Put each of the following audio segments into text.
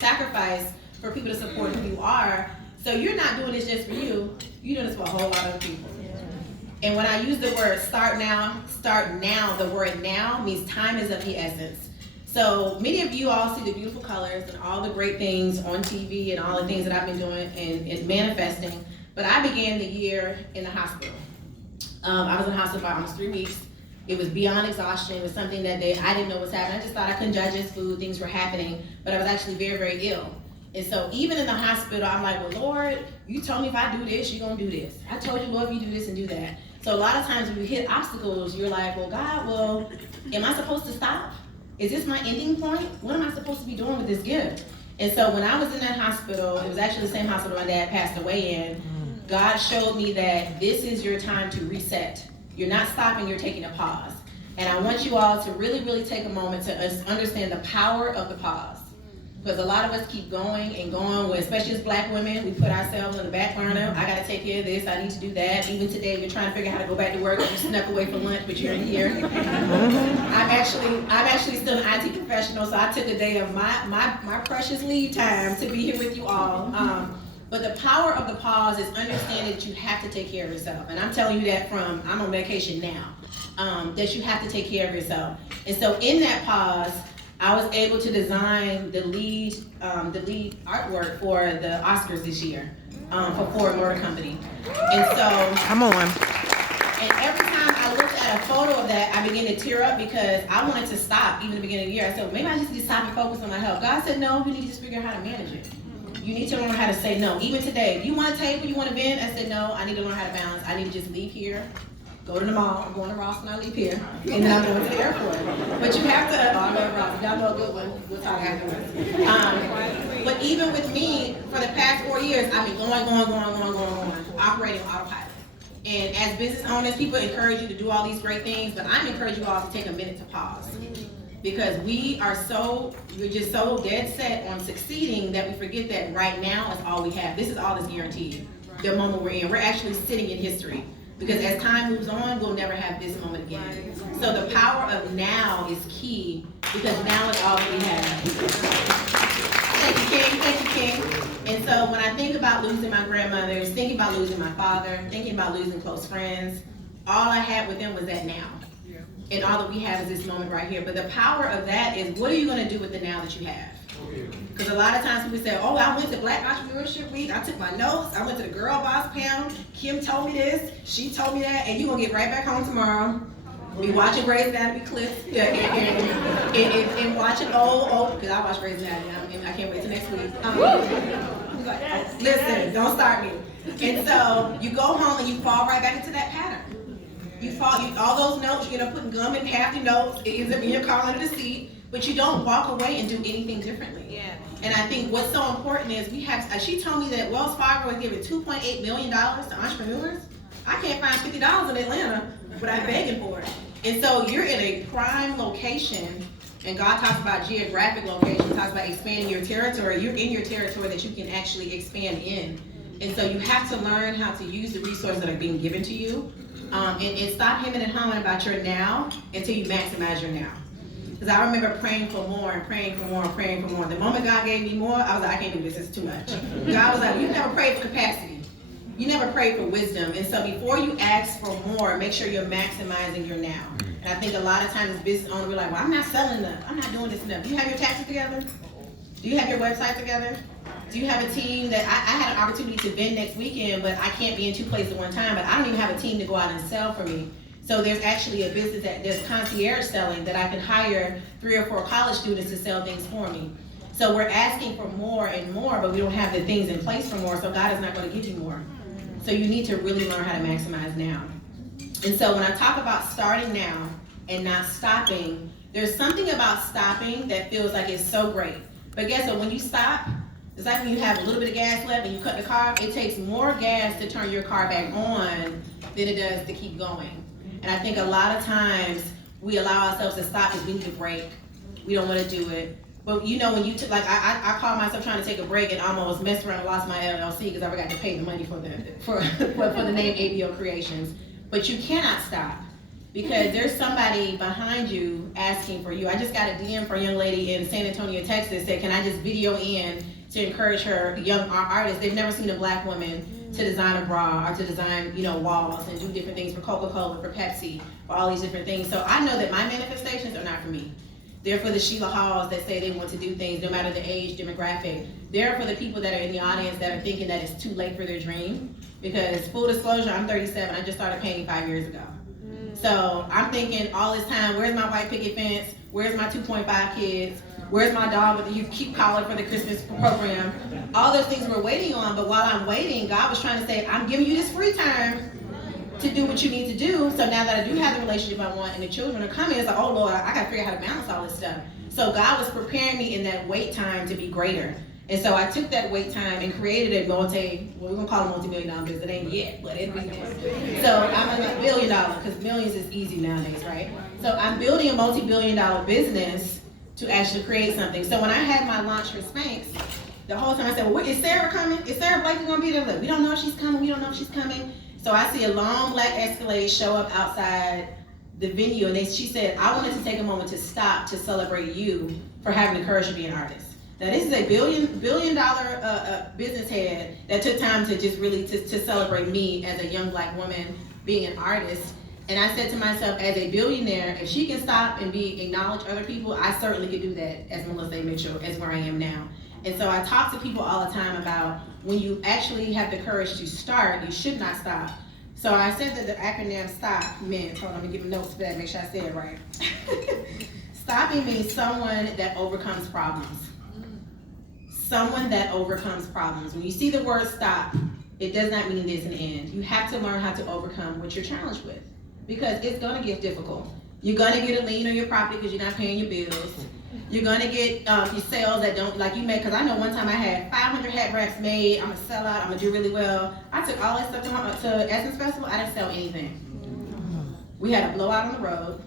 sacrifice for people to support who you are. So you're not doing this just for you, you're doing this for a whole lot of other people. And when I use the word start now, the word now means time is of the essence. So many of you all see the beautiful colors and all the great things on TV and all the things that I've been doing and manifesting. But I began the year in the hospital. I was in the hospital for almost 3 weeks. It was beyond exhaustion. It was something that I didn't know what was happening. I just thought I couldn't digest food, things were happening, but I was actually very, very ill. And so even in the hospital, I'm like, well, Lord, you told me if I do this, you're gonna do this. I told you, Lord, if you do this and do that. So a lot of times when you hit obstacles, you're like, well, God, well, am I supposed to stop? Is this my ending point? What am I supposed to be doing with this gift? And so when I was in that hospital, it was actually the same hospital my dad passed away in, God showed me that this is your time to reset. You're not stopping, you're taking a pause. And I want you all to really, really take a moment to understand the power of the pause. Because a lot of us keep going and going, especially as Black women, we put ourselves on the back burner. I gotta take care of this, I need to do that. Even today, you're trying to figure out how to go back to work. You snuck away for lunch, but you're in here. I'm actually still an IT professional, so I took a day of my precious leave time to be here with you all. But the power of the pause is understanding that you have to take care of yourself. And I'm telling you that I'm on vacation now, that you have to take care of yourself. And so in that pause, I was able to design the lead artwork for the Oscars this year for Ford Motor Company. And so, come on. And every time I looked at a photo of that, I began to tear up because I wanted to stop even at the beginning of the year. I said, maybe I just need to stop and focus on my health. God said, no, you need to just figure out how to manage it. You need to learn how to say no. Even today, you want a table, you want a vent? I said, no, I need to learn how to balance. I need to just leave here, go to the mall, I'm going to Ross and I leave here, and then I'm going to the airport. But you have to, I'm going to Ross, y'all know a good one, we'll talk afterwards. But even with me, for the past 4 years, I've been going, operating autopilot. And as business owners, people encourage you to do all these great things, but I'm encouraging you all to take a minute to pause. Because we're just so dead set on succeeding that we forget that right now is all we have. This is all that's guaranteed, the moment we're in. We're actually sitting in history. Because as time moves on, we'll never have this moment again. So the power of now is key, because now is all that we have. Thank you, King. And so when I think about losing my grandmothers, thinking about losing my father, thinking about losing close friends, all I had with them was that now. And all that we have is this moment right here. But the power of that is, what are you going to do with the now that you have? Because a lot of times people say, oh, I went to Black Entrepreneurship Week, I took my notes, I went to the Girl Boss panel, Kim told me this, she told me that, and you're going to get right back home tomorrow, be watching Grey's Anatomy clips, and watching old, because I watch Grey's Anatomy, and I can't wait till next week. Listen, don't start me. And so you go home and you fall right back into that pattern. All those notes, you end up putting gum in half the notes, it ends up in your car under the seat, but you don't walk away and do anything differently. Yeah. And I think what's so important is she told me that Wells Fargo is giving $2.8 million to entrepreneurs. I can't find $50 in Atlanta, but I'm begging for it. And so you're in a prime location, and God talks about geographic location, talks about expanding your territory. You're in your territory that you can actually expand in. And so you have to learn how to use the resources that are being given to you, and stop hemming and hawing about your now until you maximize your now. Because I remember praying for more and praying for more and praying for more. The moment God gave me more, I was like, I can't do this, it's too much. God was like, you never prayed for capacity. You never prayed for wisdom. And so before you ask for more, make sure you're maximizing your now. And I think a lot of times as business owners, we're like, well, I'm not selling enough. I'm not doing this enough. Do you have your taxes together? Do you have your website together? Do you have a team that, I had an opportunity to vend next weekend, but I can't be in 2 places at one time, but I don't even have a team to go out and sell for me. So there's actually a business that does concierge selling that I can hire 3 or 4 college students to sell things for me. So we're asking for more and more, but we don't have the things in place for more, so God is not going to give you more. So you need to really learn how to maximize now. And so when I talk about starting now and not stopping, there's something about stopping that feels like it's so great. But guess what, when you stop, it's like when you have a little bit of gas left and you cut the car, it takes more gas to turn your car back on than it does to keep going. And I think a lot of times we allow ourselves to stop because we need a break. We don't want to do it. But you know, when you took, like I called myself trying to take a break and almost messed around and lost my LLC because I forgot to pay the money for the name ABO Creations. But you cannot stop because there's somebody behind you asking for you. I just got a DM for a young lady in San Antonio, Texas, said, can I just video in to encourage her young artists? They've never seen a black woman to design a bra or to design, walls and do different things for Coca-Cola, for Pepsi, for all these different things. So I know that my manifestations are not for me. They're for the Sheila Halls that say they want to do things no matter the age, demographic. They're for the people that are in the audience that are thinking that it's too late for their dream. Because full disclosure, I'm 37, I just started painting 5 years ago. So I'm thinking all this time, where's my white picket fence? Where's my 2.5 kids? Where's my dog with the youth keep calling for the Christmas program? All those things we're waiting on, but while I'm waiting, God was trying to say, I'm giving you this free time to do what you need to do. So now that I do have the relationship I want and the children are coming, it's like, oh Lord, I gotta figure out how to balance all this stuff. So God was preparing me in that wait time to be greater. And so I took that wait time and created a we're gonna call it multi-million-dollar business. It ain't yet, but it's business. So I'm a $1 billion, because millions is easy nowadays, right? So I'm building a multi-billion-dollar business to actually create something. So when I had my launch for Spanx, the whole time I said, well, is Sarah coming? Is Sarah Blakely gonna be there? Like, we don't know if she's coming, we don't know if she's coming. So I see a long black Escalade show up outside the venue, and she said, I wanted to take a moment to stop to celebrate you for having the courage to be an artist. Now this is a billion dollar business head that took time to just really to celebrate me as a young black woman being an artist. And I said to myself, as a billionaire, if she can stop and acknowledge other people, I certainly could do that as Melissa A. Mitchell, as where I am now. And so I talk to people all the time about when you actually have the courage to start, you should not stop. So I said that the acronym STOP meant, hold on, let me give notes for that, make sure I say it right. Stopping means someone that overcomes problems. Someone that overcomes problems. When you see the word stop, it does not mean there's an end. You have to learn how to overcome what you're challenged with, because it's gonna get difficult. You're gonna get a lien on your property because you're not paying your bills. You're gonna get your sales that don't, like you make, because I know one time I had 500 hat wraps made, I'm gonna sell out, I'm gonna do really well. I took all that stuff to Essence Festival, I didn't sell anything. We had a blowout on the road.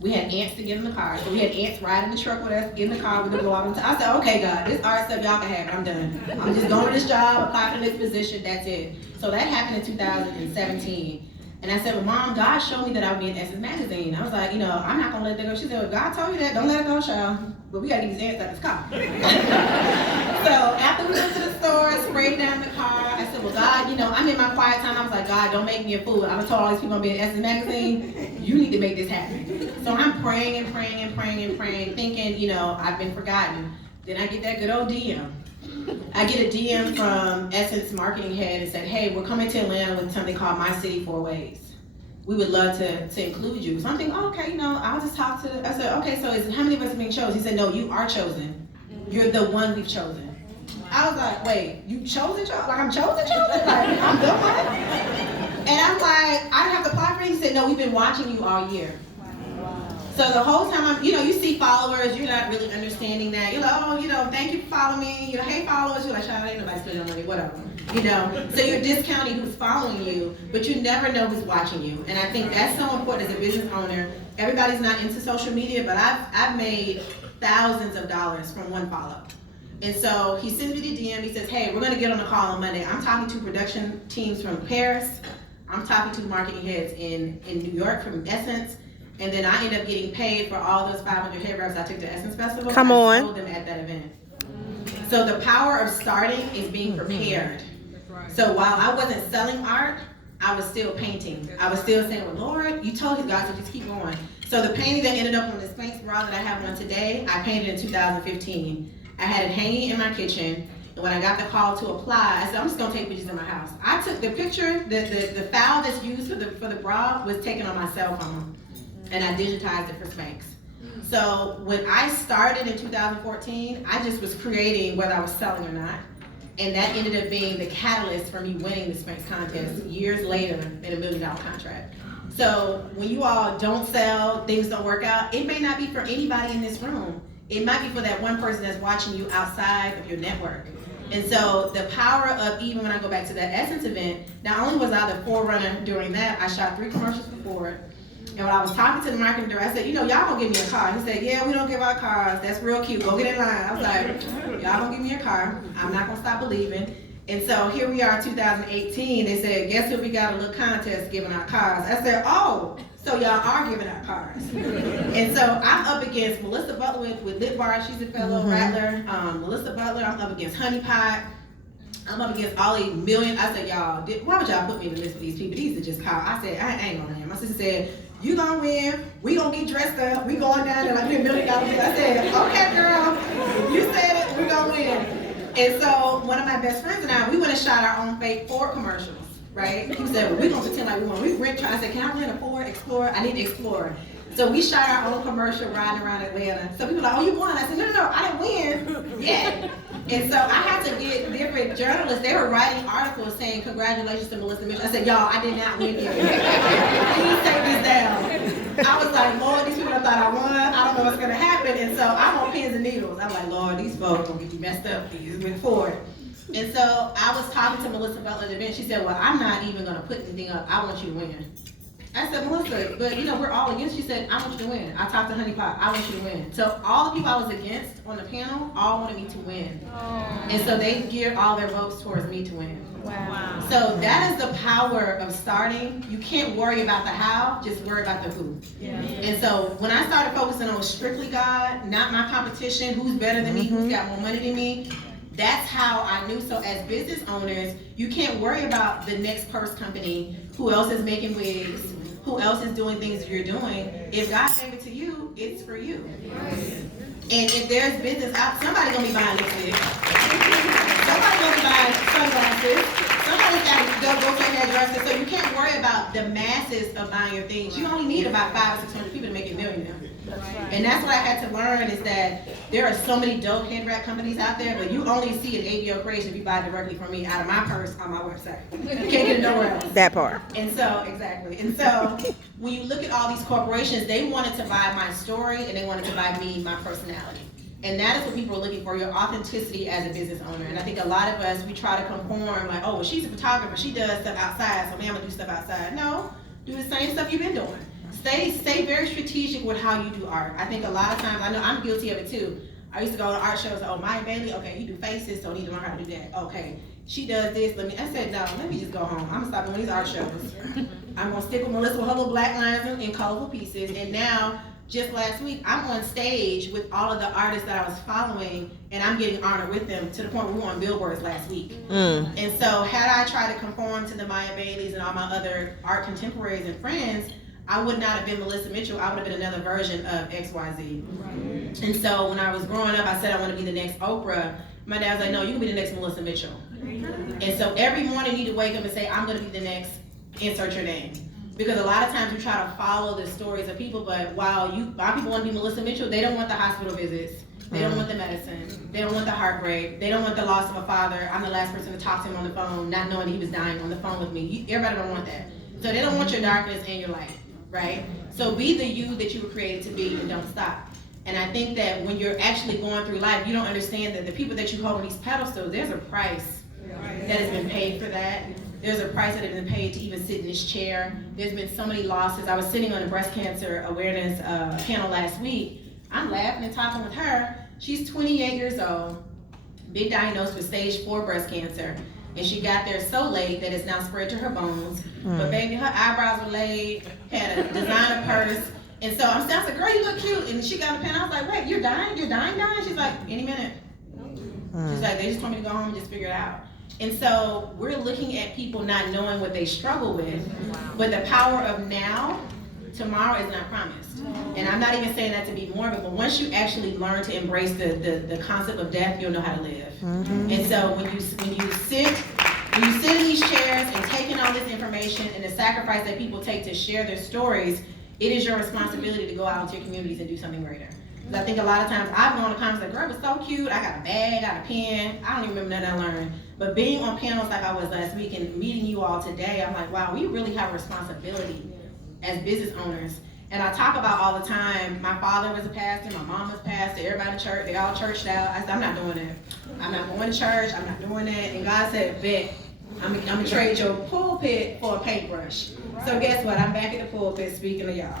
We had ants to get in the car. So we had ants riding the truck with us, in the car with the blowout on the top. I said, okay God, this art stuff y'all can have it, I'm done. I'm just going to this job, apply for this position, that's it. So that happened in 2017. And I said, well, Mom, God showed me that I would be in Essence Magazine. I was like, I'm not gonna let that go. She said, well, God told you that, don't let it go, child. But we gotta get these ants out of this car. So after we went to the store, sprayed down the car, I said, well, God, I'm in my quiet time. I was like, God, don't make me a fool. I'm gonna tell all these people I'm being in Essence Magazine. You need to make this happen. So I'm praying and praying and praying and praying, thinking, I've been forgotten. Then I get that good old DM. I get a DM from Essence marketing head and said, hey, we're coming to Atlanta with something called My City 4 Ways. We would love to include you. So I'm thinking, oh, okay, I'll just talk to, I said, okay, so how many of us are being chosen? He said, no, you are chosen. You're the one we've chosen. I was like, wait, you chosen? Like, I'm chosen? Like, I'm the one? And I'm like, I have to apply for it. He said, no, we've been watching you all year. So the whole time, you see followers, you're not really understanding that. You're like, oh, thank you for following me. Hey, followers. You're like, shout out, ain't nobody spending money, whatever. So you're discounting who's following you, but you never know who's watching you. And I think that's so important as a business owner. Everybody's not into social media, but I've made thousands of dollars from one follow. And so he sends me the DM. He says, hey, we're going to get on a call on Monday. I'm talking to production teams from Paris. I'm talking to the marketing heads in New York from Essence. And then I end up getting paid for all those 500 hair wraps I took to Essence Festival. Come on. I sold them at that event. So the power of starting is being prepared. So while I wasn't selling art, I was still painting. I was still saying, well, Lord, you told his God to just keep going. So the painting that ended up on the Pennix-Brown that I have on today, I painted in 2015. I had it hanging in my kitchen. And when I got the call to apply, I said, I'm just gonna take pictures in my house. I took the picture, the file that's used for the bra was taken on my cell phone. And I digitized it for Spanx. So when I started in 2014, I just was creating whether I was selling or not. And that ended up being the catalyst for me winning the Spanx contest years later in $1 million contract. So when you all don't sell, things don't work out, it may not be for anybody in this room. It might be for that one person that's watching you outside of your network. And so the power of, even when I go back to that Essence event, not only was I the forerunner during that, I shot 3 commercials before it. And when I was talking to the marketing director, I said, y'all gonna give me a car. He said, yeah, we don't give out cars. That's real cute. Go get in line. I was like, y'all gonna give me a car. I'm not gonna stop believing. And so here we are, 2018. They said, guess what? We got a little contest giving out cars. I said, oh, so y'all are giving out cars. And so I'm up against Melissa Butler with Lit Bar. She's a fellow rattler. Melissa Butler. I'm up against Honey Pot. I'm up against all these million. I said, y'all, why would y'all put me in the list of these people? These are just cars. I said, I ain't gonna win. My sister said, you gonna win. We gonna get dressed up. We going down there like $1 million. I said, okay, girl. If you said it, we gonna win. And so one of my best friends and I, we went and shot our own fake Ford commercials, right? He said, well, we're gonna pretend like we want. We rent. I said, can I rent a Ford Explorer? I need to explore. So we shot our own commercial riding around Atlanta. So people were like, oh, you won. I said, no, I didn't win yet. And so I had to get different journalists. They were writing articles saying, congratulations to Melissa Mitchell. I said, y'all, I did not win yet. Please take this down. I was like, Lord, these people thought I won. I don't know what's going to happen. And so I'm on pins and needles. I'm like, Lord, these folks going to get you messed up. These went forward. And so I was talking to Melissa Butler at the event. She said, well, I'm not even going to put anything up. I want you to win. I said, Melissa, but we're all against. She said, I want you to win. I talked to Honey Pot. I want you to win. So all the people I was against on the panel all wanted me to win. And so they geared all their votes towards me to win. Wow. So that is the power of starting. You can't worry about the how, just worry about the who. Yeah. And so when I started focusing on strictly God, not my competition, who's better than me, who's got more money than me, that's how I knew. So as business owners, you can't worry about the next purse company, who else is making wigs, who else is doing things you're doing. If God gave it to you, it's for you. And if there's business out, somebody's gonna be buying lipstick. Somebody's gonna be buying sunglasses. Somebody's got to go to a hairdresser. So you can't worry about the masses of buying your things. You only need about 500 or 600 people to make a millionaire. And that's what I had to learn, is that there are so many dope head wrap companies out there, but you only see an ABO creation if you buy directly from me out of my purse on my website. You can't get it nowhere else. That part. And so, exactly. And so, when you look at all these corporations, they wanted to buy my story and they wanted to buy me, my personality. And that is what people are looking for, your authenticity as a business owner. And I think a lot of us, we try to conform, like, oh, well, she's a photographer, she does stuff outside, so me, I'm gonna do stuff outside. No, do the same stuff you've been doing. Stay very strategic with how you do art. I think a lot of times, I know I'm guilty of it too. I used to go to art shows, oh, my Abeille, okay, you do faces, so I need to learn how to do that. Okay, she does this, I said, no, let me just go home. I'm gonna stop doing these art shows. I'm gonna stick with Melissa with her little black lines and colorful pieces. And now, just last week, I'm on stage with all of the artists that I was following, and I'm getting honored with them, to the point where we were on billboards last week. And so had I tried to conform to the Maya Baileys and all my other art contemporaries and friends, I would not have been Melissa Mitchell. I would have been another version of XYZ. Right. And so when I was growing up, I said I want to be the next Oprah. My dad was like, no, you can be the next Melissa Mitchell. And so every morning you need to wake up and say, I'm going to be the next, insert your name. Because a lot of times we try to follow the stories of people, but while people want to be Melissa Mitchell, they don't want the hospital visits. They don't want the medicine. They don't want the heartbreak. They don't want the loss of a father. I'm the last person to talk to him on the phone, not knowing he was dying on the phone with me. Everybody don't want that. So they don't want your darkness and your light. Right? So be the you that you were created to be, and don't stop. And I think that when you're actually going through life, you don't understand that the people that you hold on these pedestals, there's a price that has been paid for that. There's a price that has been paid to even sit in this chair. There's been so many losses. I was sitting on a breast cancer awareness panel last week. I'm laughing and talking with her. She's 28 years old, been diagnosed with stage 4 breast cancer. And she got there so late that it's now spread to her bones. But baby, her eyebrows were laid, had a designer purse. And so I said, girl, you look cute. And she got a pen. I was like, wait, you're dying? You're dying? She's like, any minute. She's like, they just told me to go home and just figure it out. And so we're looking at people not knowing what they struggle with. But the power of now, tomorrow is not promised. And I'm not even saying that to be morbid, but once you actually learn to embrace the concept of death, you'll know how to live. And so when you sit in these chairs and taking all this information and the sacrifice that people take to share their stories, it is your responsibility to go out into your communities and do something greater. Because I think a lot of times I've gone to comments like, girl, it was so cute, I got a bag, got a pen, I don't even remember nothing I learned. But being on panels like I was last week and meeting you all today, I'm like, wow, we really have a responsibility as business owners. And I talk about all the time, my father was a pastor, my mom was a pastor, everybody in church, they all churched out. I said, I'm not doing that. I'm not going to church, I'm not doing that. And God said, bet, I'm gonna trade your pulpit for a paintbrush. So guess what, I'm back at the pulpit speaking to y'all.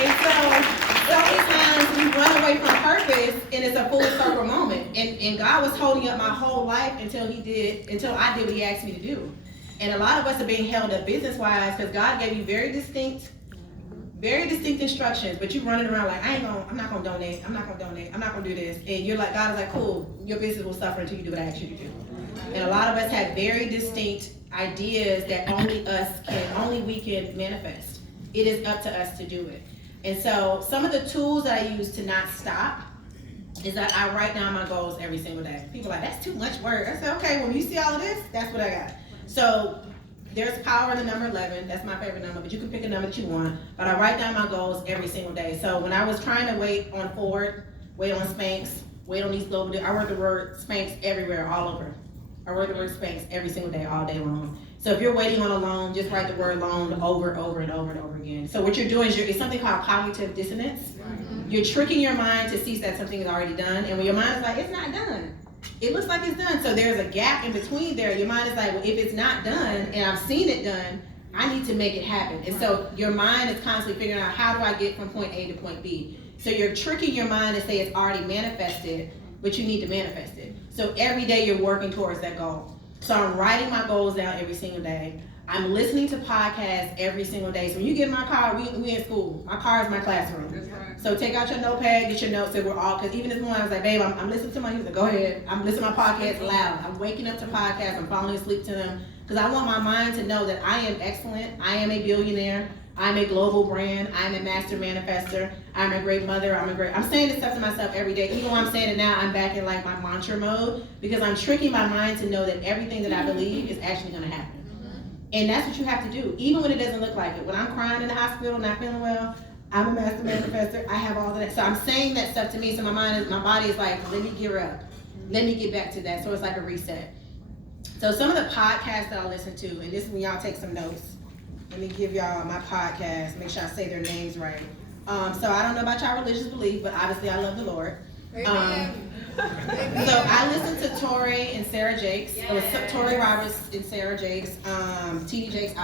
And so many times we run away from purpose and it's a full circle moment. And God was holding up my whole life until I did what he asked me to do. And a lot of us are being held up business-wise because God gave you very distinct instructions, but you running around like, I'm not gonna donate, I'm not gonna do this. And you're like, God is like, cool, your business will suffer until you do what I asked you to do. And a lot of us have very distinct ideas that only we can manifest. It is up to us to do it. And so some of the tools that I use to not stop is that I write down my goals every single day. People are like, that's too much work. I said, okay, when you see all of this, that's what I got. So there's power in the number 11. That's my favorite number, but you can pick a number that you want. But I write down my goals every single day. So when I was trying to wait on Ford, wait on Spanx, wait on these global deals, I wrote the word Spanx everywhere, all over. I wrote the word Spanx every single day, all day long. So if you're waiting on a loan, just write the word loan over and over and over again. So what you're doing is it's something called cognitive dissonance. You're tricking your mind to see that something is already done, and when your mind is like, it's not done. It looks like it's done, so there's a gap in between there. Your mind is like, well, if it's not done, and I've seen it done, I need to make it happen. And so your mind is constantly figuring out, how do I get from point A to point B? So you're tricking your mind to say it's already manifested, but you need to manifest it. So every day you're working towards that goal. So I'm writing my goals down every single day. I'm listening to podcasts every single day. So when you get in my car, we in school. My car is my classroom. That's right. So take out your notepad, get your notes, and we're all, because even this morning I was like, babe, I'm listening to he was like, go ahead. I'm listening to my podcast loud. I'm waking up to podcasts, I'm falling asleep to them, because I want my mind to know that I am excellent, I am a billionaire, I'm a global brand, I'm a master manifester, I'm a great mother, I'm saying this stuff to myself every day. Even when I'm saying it now, I'm back in like my mantra mode, because I'm tricking my mind to know that everything that I believe is actually gonna happen. And that's what you have to do, even when it doesn't look like it. When I'm crying in the hospital, not feeling well, I'm a master manifester, I have all of that. So I'm saying that stuff to me, so my body is like, let me gear up. Let me get back to that. So it's like a reset. So some of the podcasts that I listen to, and this is when y'all take some notes. Let me give y'all my podcast, make sure I say their names right. So I don't know about y'all religious belief, but obviously I love the Lord. So I listen to Tori and Sarah Jakes. It was Tori Roberts and Sarah Jakes, T.D. Jakes,